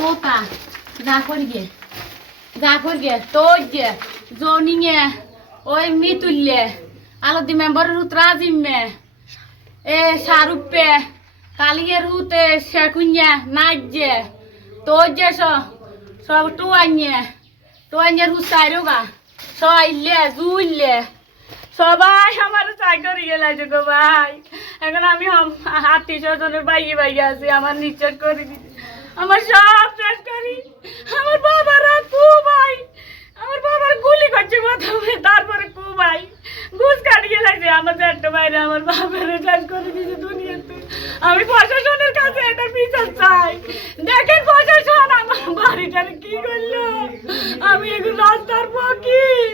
তোতা যা করিয়ে তোর গে জনিয়ে ওই মিতুল্লে আলদি মেম্বারের হুত রাজিমে এ শাহরুপে কালিয়ের হুতে শেখুইয়া নাইজে তোর যে সব টুয়াইয়ের হুত চাইরোগা সইলে জুইলে সবাই আমার চাই করে গেলাইছে গো ভাই। এখন আমি আত্মীয় স্বজনের বাইয়ে বাইয়ে আছি, আমার নিশ্চয় করে দিচ্ছে, আমার সব শেষ করি। আমার বাবারা ভাই, আমার বাবার গুলি করছে প্রথমে, তারপরে ভাই ঘুষ কাটিয়ে লাগছে আমাদের একটা বাইরে আমার বাবার শেষ করে দিয়েছে দুনিয়াতে। আমি প্রশাসনের কাছে এটা বিচার চাই। দেখেন প্রশাসন আমার বাড়িটারে কি করলো, আমি এখন রাস্তার ফকির,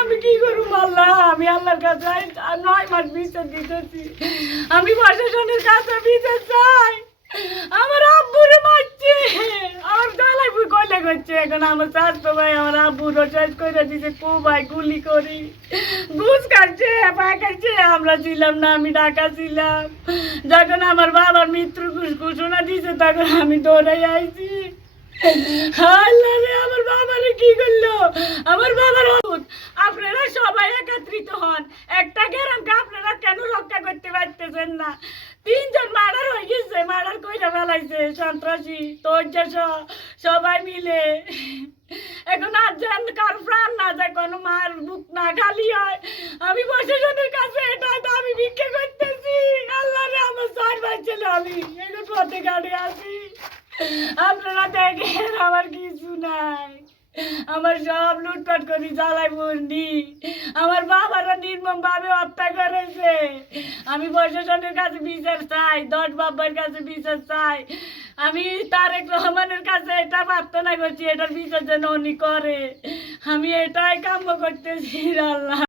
আমি কি করবো আল্লাহ। আমি আল্লাহর কাছে 9 মাস বিচার দিতেছি, আমি প্রশাসনের কাছে বিচার চাই। আমার আব্বুরে মারছে, আমার গালায় কয়লা করছে। এখন আমার চাচতো ভাই আমার আব্বুরও শেষ করে দিছে ভাই গুলি করি, ঘুষ কাটছে পাকাচ্ছে। আমরা ছিলাম না, আমি ঢাকা ছিলাম। যখন আমার বাবার মৃত্যুর ঘোষণা দিয়েছে তখন আমি দৌড়াই আইছি। আল্লাহ রে, আমার বাবারে কি করলো, আমার বাবার আপনারা সবাই একত্রিত হন। একটা গ্রামকে আপনারা কেন রক্ষা করতে পারতেছেন না? 3 জন মার্ডার হয়ে গেছে, মার্ডার কইরা ফেলাইছে সন্ত্রাসী তোর যে সবাই মিলে। এখন আর যেন কার প্রাণ না যায়, কোনো মার বুক না খালি হয়। আমি প্রশাসনের কাছে এটা আমি ভিক্ষা করতেছি। আল্লাহ রে, আমার 4 ভাই ছেলে, আমি এখন পথে গাড়ি আছি। আপনারা দেখেন আমার কিছু নাই, আমার সব লুটপাট করি জ্বালাই মুন্ডি। আমার বাবারা নির্মম ভাবে হত্যা করেছে। আমি প্রশাসনের কাছে বিচার চাই, 10 বাবার কাছে বিচার চাই। আমি তারেক রহমানের কাছে এটা প্রার্থনা করছি, এটার বিচার যেন উনি করে। আমি এটাই কাম্য করতেছি আল্লাহ।